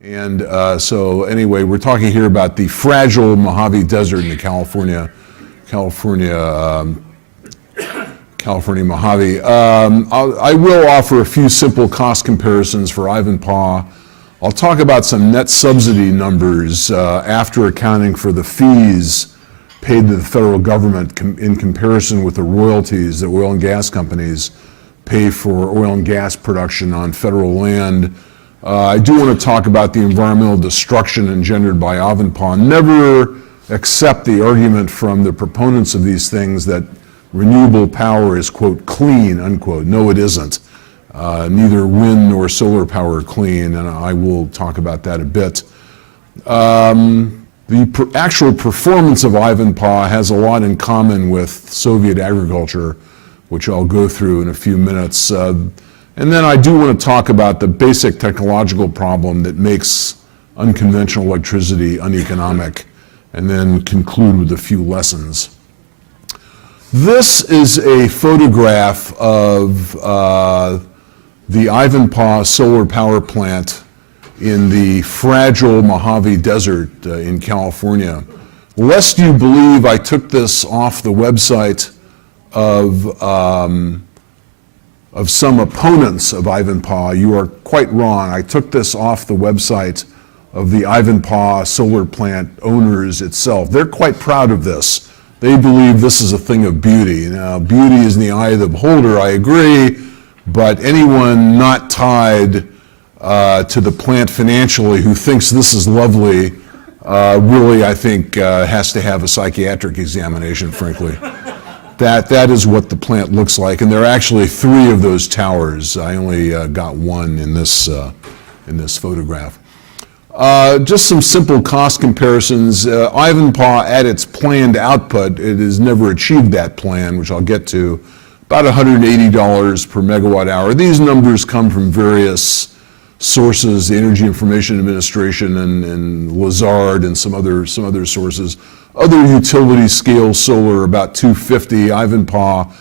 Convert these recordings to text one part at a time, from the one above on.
So anyway, we're talking here about the fragile Mojave Desert in the California Mojave. I will offer a few simple cost comparisons for Ivanpah. I'll talk about some net subsidy numbers after accounting for the fees paid to the federal government in comparison with the royalties that oil and gas companies pay for oil and gas production on federal land. I do want to talk about the environmental destruction engendered by Ivanpah. Never accept the argument from the proponents of these things that renewable power is, quote, clean, unquote. No, it isn't. Neither wind nor solar power are clean, and I will talk about that a bit. The actual performance of Ivanpah has a lot in common with Soviet agriculture, which I'll go through in a few minutes. And then I do want to talk about the basic technological problem that makes unconventional electricity uneconomic, and then conclude with a few lessons. This is a photograph of the Ivanpah solar power plant in the fragile Mojave Desert in California. Lest you believe I took this off the website of some opponents of Ivanpah, you are quite wrong. I took this off the website of the Ivanpah solar plant owners itself. They're quite proud of this. They believe this is a thing of beauty. Now, beauty is in the eye of the beholder, I agree, but anyone not tied to the plant financially who thinks this is lovely really, I think, has to have a psychiatric examination, frankly. That is what the plant looks like, and there are actually 3 of those towers. I only got one in this photograph. Just some simple cost comparisons. Ivanpah, at its planned output, it has never achieved that plan, which I'll get to, about $180 per megawatt hour. These numbers come from various sources, the Energy Information Administration and Lazard and some other sources. Other utility scale solar, about 250. Ivanpah,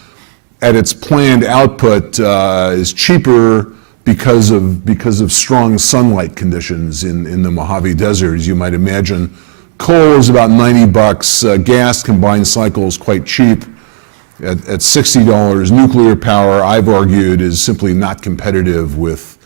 at its planned output, is cheaper because of strong sunlight conditions in the Mojave Desert, as you might imagine. Coal is about $90. Gas combined cycle is quite cheap at $60. Nuclear power, I've argued, is simply not competitive with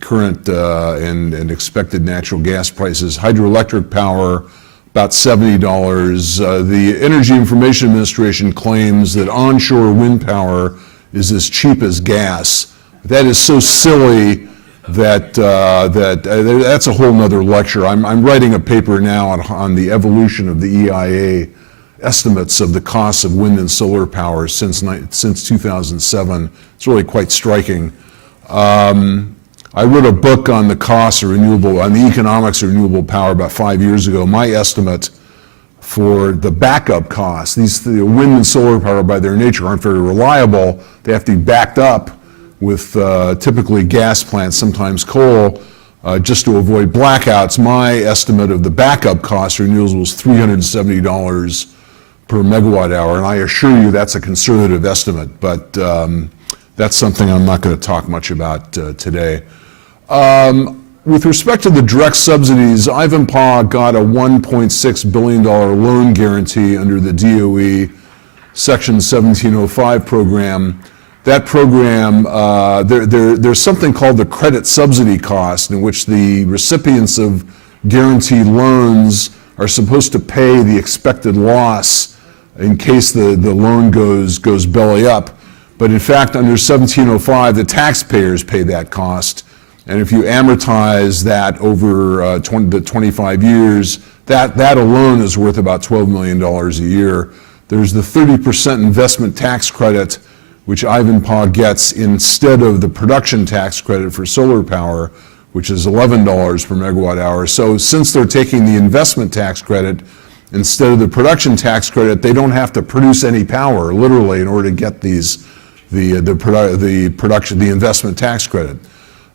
current and expected natural gas prices. Hydroelectric power, about $70. The Energy Information Administration claims that onshore wind power is as cheap as gas. That is so silly that that's a whole nother lecture. I'm writing a paper now on the evolution of the EIA estimates of the costs of wind and solar power since 2007. It's really quite striking. I wrote a book on the costs of on the economics of renewable power about 5 years ago. My estimate for the backup costs, the wind and solar power by their nature aren't very reliable. They have to be backed up with typically gas plants, sometimes coal, just to avoid blackouts. My estimate of the backup cost for renewables was $370 per megawatt hour, and I assure you that's a conservative estimate, but that's something I'm not going to talk much about today. With respect to the direct subsidies, Ivanpah got a $1.6 billion loan guarantee under the DOE Section 1705 program. That program, there's something called the credit subsidy cost, in which the recipients of guaranteed loans are supposed to pay the expected loss in case the loan goes belly up. But in fact, under 1705, the taxpayers pay that cost. And if you amortize that over 25 years, that alone is worth about $12 million a year. There's the 30% investment tax credit, which Ivanpah gets instead of the production tax credit for solar power, which is $11 per megawatt hour. So since they're taking the investment tax credit instead of the production tax credit, they don't have to produce any power, literally, in order to get the investment tax credit.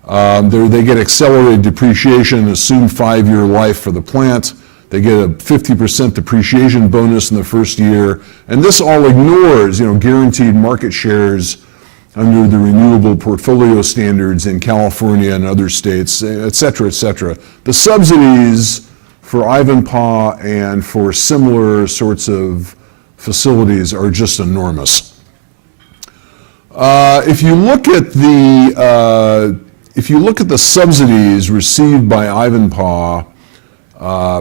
They get accelerated depreciation, assumed 5-year life for the plant. They get a 50% depreciation bonus in the first year. And this all ignores, guaranteed market shares under the renewable portfolio standards in California and other states, et cetera, et cetera. The subsidies for Ivanpah and for similar sorts of facilities are just enormous. If you look at the subsidies received by Ivanpah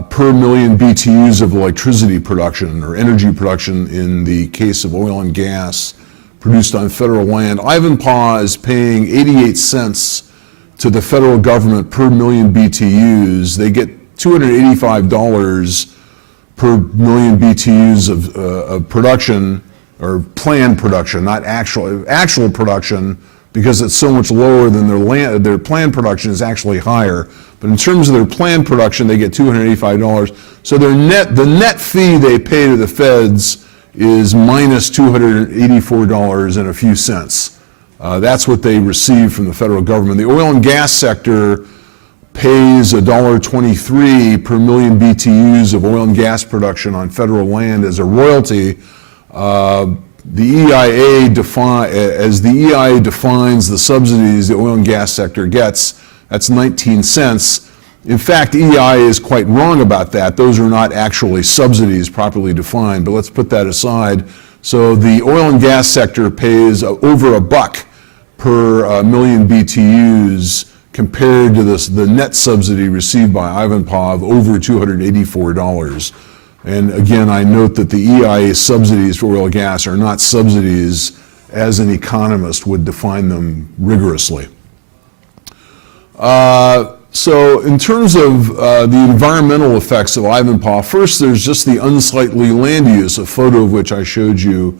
per million BTUs of electricity production or energy production in the case of oil and gas produced on federal land, Ivanpah is paying 88 cents to the federal government per million BTUs. They get $285 per million BTUs of production, or planned production, not actual production, because it's so much lower than their planned production is actually higher. But in terms of their planned production, they get $285. So the net fee they pay to the feds is minus $284 and a few cents. That's what they receive from the federal government. The oil and gas sector pays $1.23 per million BTUs of oil and gas production on federal land as a royalty. The EIA as the EIA defines the subsidies the oil and gas sector gets, that's 19 cents. In fact, EIA is quite wrong about that. Those are not actually subsidies properly defined, but let's put that aside. So the oil and gas sector pays over $1 per million BTUs compared to the net subsidy received by Ivanpah of over $284. And again, I note that the EIA subsidies for oil and gas are not subsidies as an economist would define them rigorously. So in terms of the environmental effects of Ivanpah, first there's just the unsightly land use, a photo of which I showed you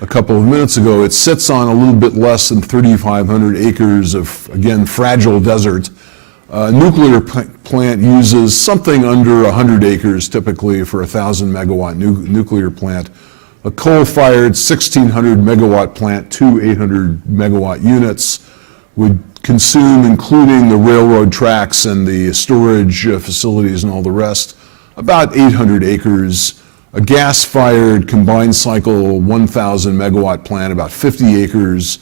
a couple of minutes ago. It sits on a little bit less than 3,500 acres of, again, fragile desert. A nuclear plant uses something under 100 acres typically for a 1,000 megawatt nuclear plant. A coal-fired 1,600 megawatt plant, 2 800 megawatt units, would consume, including the railroad tracks and the storage facilities and all the rest, about 800 acres. A gas-fired combined cycle 1,000 megawatt plant, about 50 acres.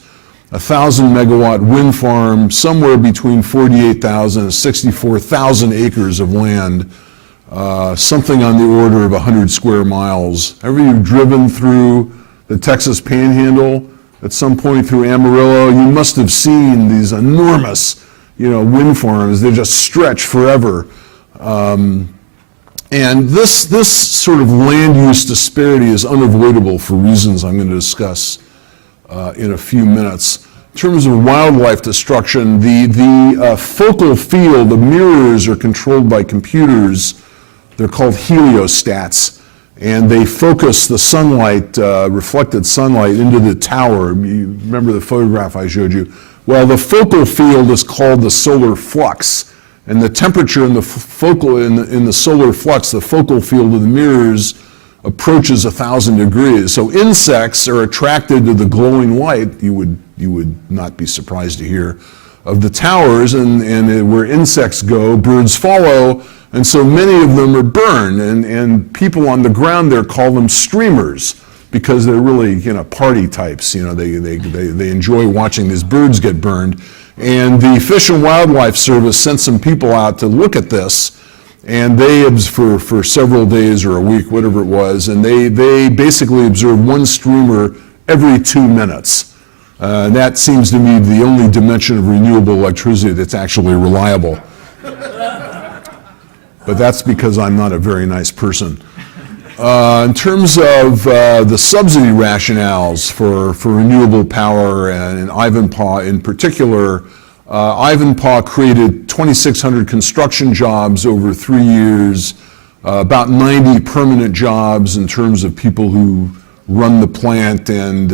A 1,000 megawatt wind farm, somewhere between 48,000 and 64,000 acres of land, something on the order of 100 square miles. Have you driven through the Texas Panhandle at some point through Amarillo? You must have seen these enormous, wind farms. They just stretch forever. And this sort of land use disparity is unavoidable for reasons I'm going to discuss in a few minutes. In terms of wildlife destruction, the focal field, the mirrors are controlled by computers. They're called heliostats, and they focus the sunlight, reflected sunlight, into the tower. You remember the photograph I showed you? Well, the focal field is called the solar flux, and the temperature in the solar flux, the focal field of the mirrors, approaches 1,000 degrees. So insects are attracted to the glowing light, you would not be surprised to hear, of the towers, and where insects go, birds follow, and so many of them are burned, and people on the ground there call them streamers, because they're really, party types. They enjoy watching these birds get burned. And the Fish and Wildlife Service sent some people out to look at this, and they, for several days or a week, whatever it was, and they basically observed one streamer every 2 minutes. That seems to me the only dimension of renewable electricity that's actually reliable. But that's because I'm not a very nice person. In terms of the subsidy rationales for renewable power, and in Ivanpah in particular, Ivanpah created 2,600 construction jobs over 3 years, about 90 permanent jobs in terms of people who run the plant and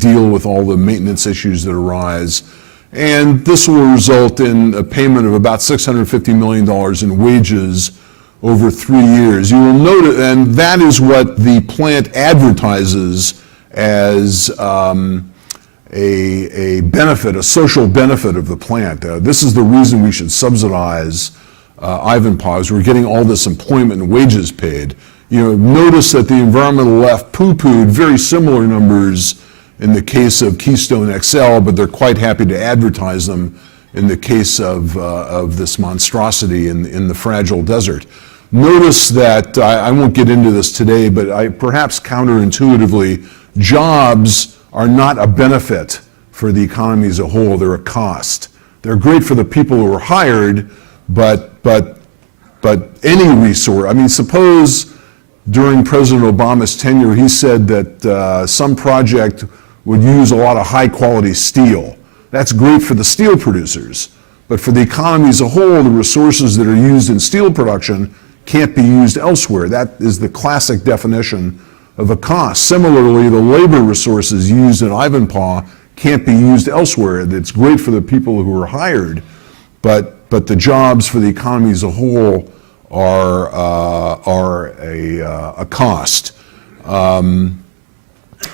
deal with all the maintenance issues that arise. And this will result in a payment of about $650 million in wages over 3 years. You will note, and that is what the plant advertises as a benefit, a social benefit of the plant. This is the reason we should subsidize Ivanpah, is we're getting all this employment and wages paid. Notice that the environmental left poo-pooed very similar numbers in the case of Keystone XL, but they're quite happy to advertise them in the case of this monstrosity in the fragile desert. Notice that, I won't get into this today, but perhaps counterintuitively, jobs are not a benefit for the economy as a whole, they're a cost. They're great for the people who are hired, but any resource, I mean, suppose during President Obama's tenure, he said that some project would use a lot of high quality steel. That's great for the steel producers, but for the economy as a whole, the resources that are used in steel production can't be used elsewhere. That is the classic definition of a cost. Similarly, the labor resources used in Ivanpah can't be used elsewhere. It's great for the people who are hired, but the jobs for the economy as a whole are a cost. And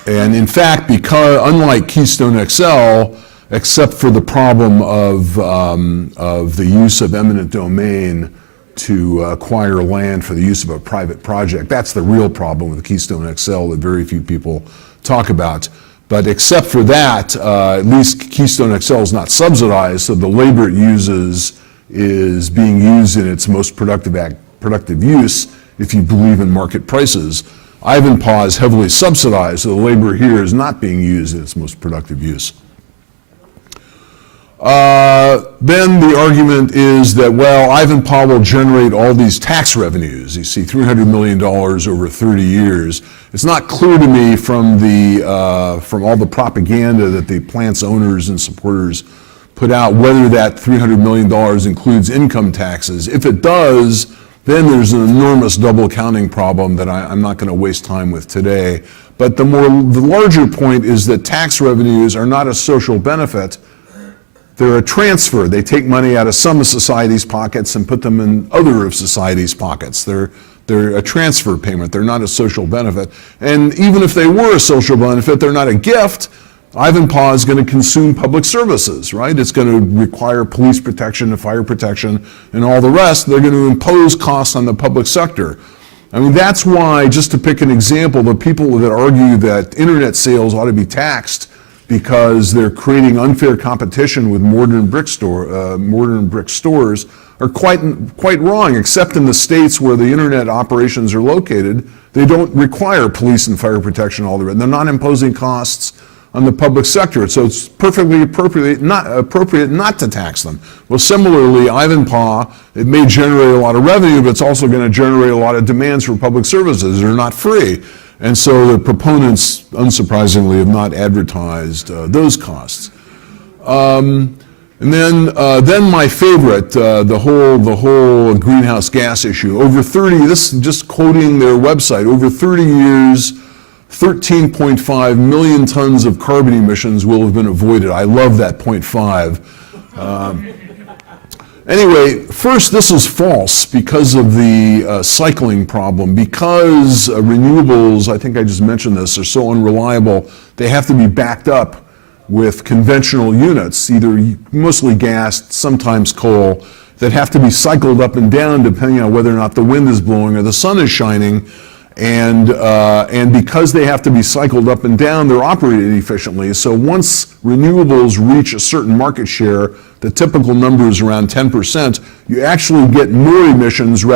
in fact, because unlike Keystone XL, except for the problem of the use of eminent domain to acquire land for the use of a private project, that's the real problem with Keystone XL that very few people talk about. But except for that, at least Keystone XL is not subsidized, so the labor it uses is being used in its most productive use if you believe in market prices. Ivanpah is heavily subsidized, so the labor here is not being used in its most productive use. Then the argument is that, well, Ivanpah will generate all these tax revenues. You see, $300 million over 30 years. It's not clear to me from all the propaganda that the plant's owners and supporters put out whether that $300 million includes income taxes. If it does, then there's an enormous double counting problem that I'm not going to waste time with today. But the larger point is that tax revenues are not a social benefit. They're a transfer. They take money out of some of society's pockets and put them in other of society's pockets. They're a transfer payment. They're not a social benefit. And even if they were a social benefit, they're not a gift. Ivanpah is going to consume public services, right? It's going to require police protection and fire protection and all the rest. They're going to impose costs on the public sector. I mean, that's why, just to pick an example, the people that argue that internet sales ought to be taxed because they're creating unfair competition with modern brick stores are quite wrong, except in the states where the internet operations are located. They don't require police and fire protection all the way. They're not imposing costs on the public sector, so it's perfectly appropriate not to tax them. Well, similarly, Ivanpah, it may generate a lot of revenue, but it's also going to generate a lot of demands for public services. They're not free. And so the proponents, unsurprisingly, have not advertised those costs. And then my favorite, the whole greenhouse gas issue. Over 30, this is just quoting their website, over 30 years, 13.5 million tons of carbon emissions will have been avoided. I love that 0.5. Anyway, first, this is false because of the cycling problem. Because renewables, I think I just mentioned this, are so unreliable, they have to be backed up with conventional units, either mostly gas, sometimes coal, that have to be cycled up and down depending on whether or not the wind is blowing or the sun is shining. And because they have to be cycled up and down, they're operated efficiently. So once renewables reach a certain market share, the typical number is around 10%, you actually get more emissions You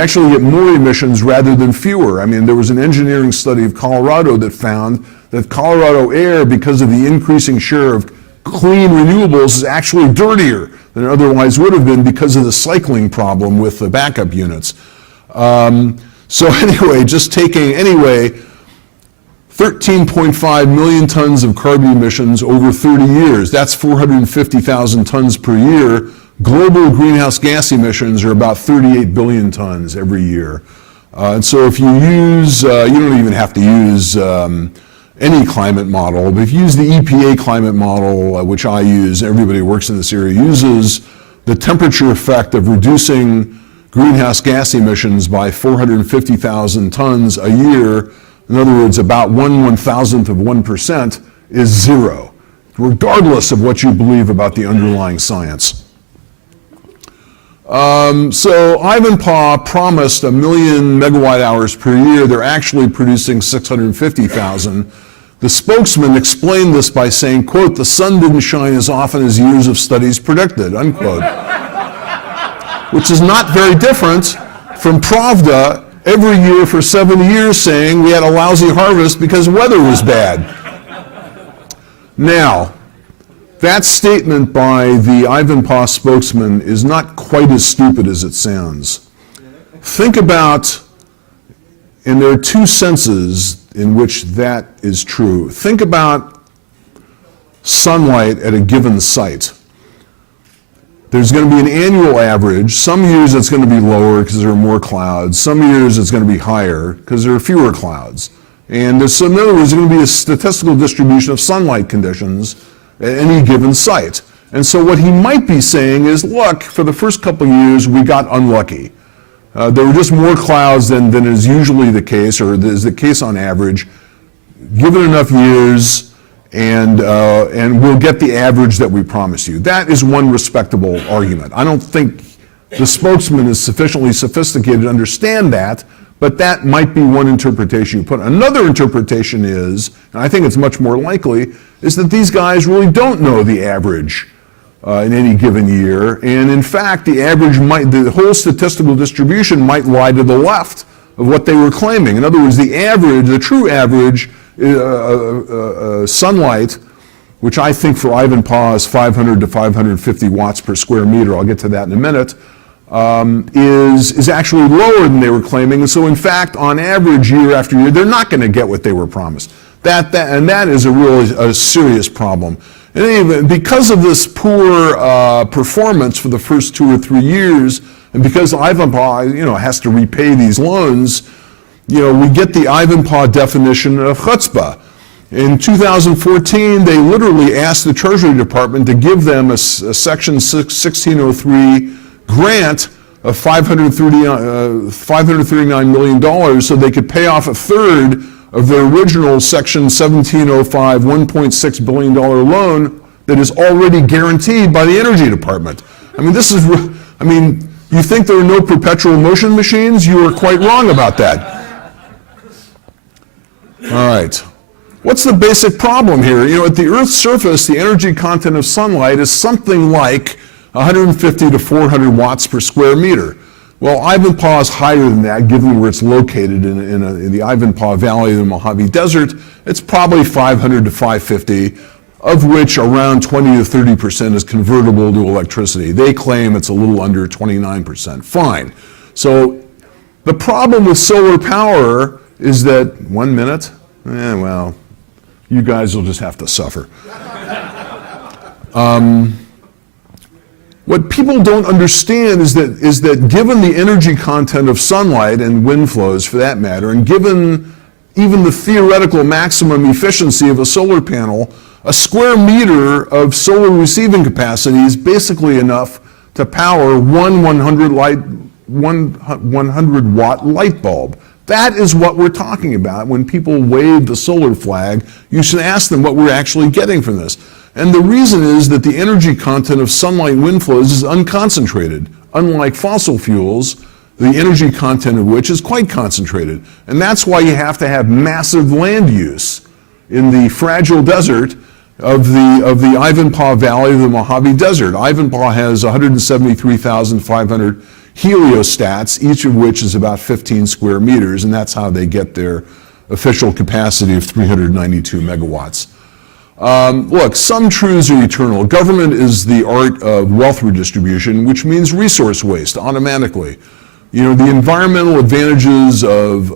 actually get more emissions rather than fewer. I mean, there was an engineering study of Colorado that found that Colorado air, because of the increasing share of clean renewables, is actually dirtier than it otherwise would have been because of the cycling problem with the backup units. So anyway, 13.5 million tons of carbon emissions over 30 years. That's 450,000 tons per year. Global greenhouse gas emissions are about 38 billion tons every year. And so if you use, you don't even have to use any climate model, but if you use the EPA climate model, which I use, everybody who works in this area uses, the temperature effect of reducing greenhouse gas emissions by 450,000 tons a year, in other words, about 1/1000th of 1%, is zero, regardless of what you believe about the underlying science. So Ivanpah promised 1 million megawatt hours per year. They're actually producing 650,000. The spokesman explained this by saying, quote, "The sun didn't shine as often as years of studies predicted," unquote. Which is not very different from Pravda every year for 7 years saying we had a lousy harvest because weather was bad. Now, that statement by the Ivanpah spokesman is not quite as stupid as it sounds. Think about, and there are two senses in which that is true. Think about sunlight at a given site. There's going to be an annual average. Some years it's going to be lower because there are more clouds. Some years it's going to be higher because there are fewer clouds. And so in other words, there's going to be a statistical distribution of sunlight conditions at any given site. And so what he might be saying is, look, for the first couple of years we got unlucky. There were just more clouds than is usually the case, or is the case on average. Given enough years, and we'll get the average that we promised you. That is one respectable argument. I don't think the spokesman is sufficiently sophisticated to understand that, but that might be one interpretation you put. Another interpretation is, and I think it's much more likely, is that these guys really don't know the average in any given year, and in fact the whole statistical distribution might lie to the left of what they were claiming. In other words, the true average sunlight, which I think for Ivanpah is 500 to 550 watts per square meter, I'll get to that in a minute, is actually lower than they were claiming. And so in fact, on average, year after year, they're not going to get what they were promised. And that is a serious problem. And anyway, because of this poor performance for the first 2 or 3 years, and because Ivanpah, has to repay these loans, we get the Ivanpah definition of chutzpah. In 2014, they literally asked the Treasury Department to give them a Section 1603 grant of $539 million so they could pay off a third of their original Section 1705 $1.6 billion loan that is already guaranteed by the Energy Department. You think there are no perpetual motion machines? You are quite wrong about that. All right. What's the basic problem here? At the Earth's surface, the energy content of sunlight is something like 150 to 400 watts per square meter. Well, Ivanpah is higher than that, given where it's located in the Ivanpah Valley of the Mojave Desert. It's probably 500 to 550, of which around 20 to 30% is convertible to electricity. They claim it's a little under 29%. Fine. So the problem with solar power is that, 1 minute? Well, you guys will just have to suffer. What people don't understand is that given the energy content of sunlight and wind flows for that matter, and given even the theoretical maximum efficiency of a solar panel, a square meter of solar receiving capacity is basically enough to power one 100 watt light bulb. That is what we're talking about. When people wave the solar flag, you should ask them what we're actually getting from this. And the reason is that the energy content of sunlight and wind flows is unconcentrated. Unlike fossil fuels, the energy content of which is quite concentrated. And that's why you have to have massive land use in the fragile desert of the Ivanpah Valley of the Mojave Desert. Ivanpah has 173,500 heliostats, each of which is about 15 square meters, and that's how they get their official capacity of 392 megawatts. Look, some truths are eternal. Government is the art of wealth redistribution, which means resource waste automatically. The environmental advantages of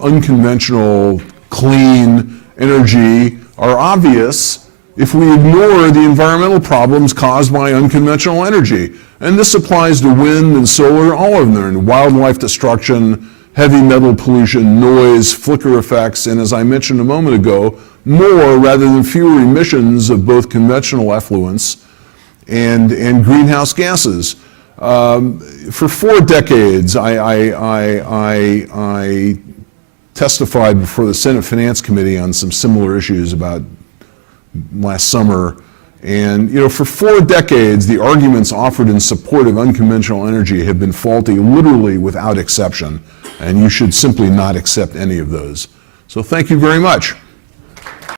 unconventional, clean energy are obvious if we ignore the environmental problems caused by unconventional energy. And this applies to wind and solar, all of them, wildlife destruction, heavy metal pollution, noise, flicker effects, and as I mentioned a moment ago, more rather than fewer emissions of both conventional effluents and greenhouse gases. For 4 decades, I testified before the Senate Finance Committee on some similar issues about last summer. And for 4 decades, the arguments offered in support of unconventional energy have been faulty, literally without exception. And you should simply not accept any of those. So thank you very much.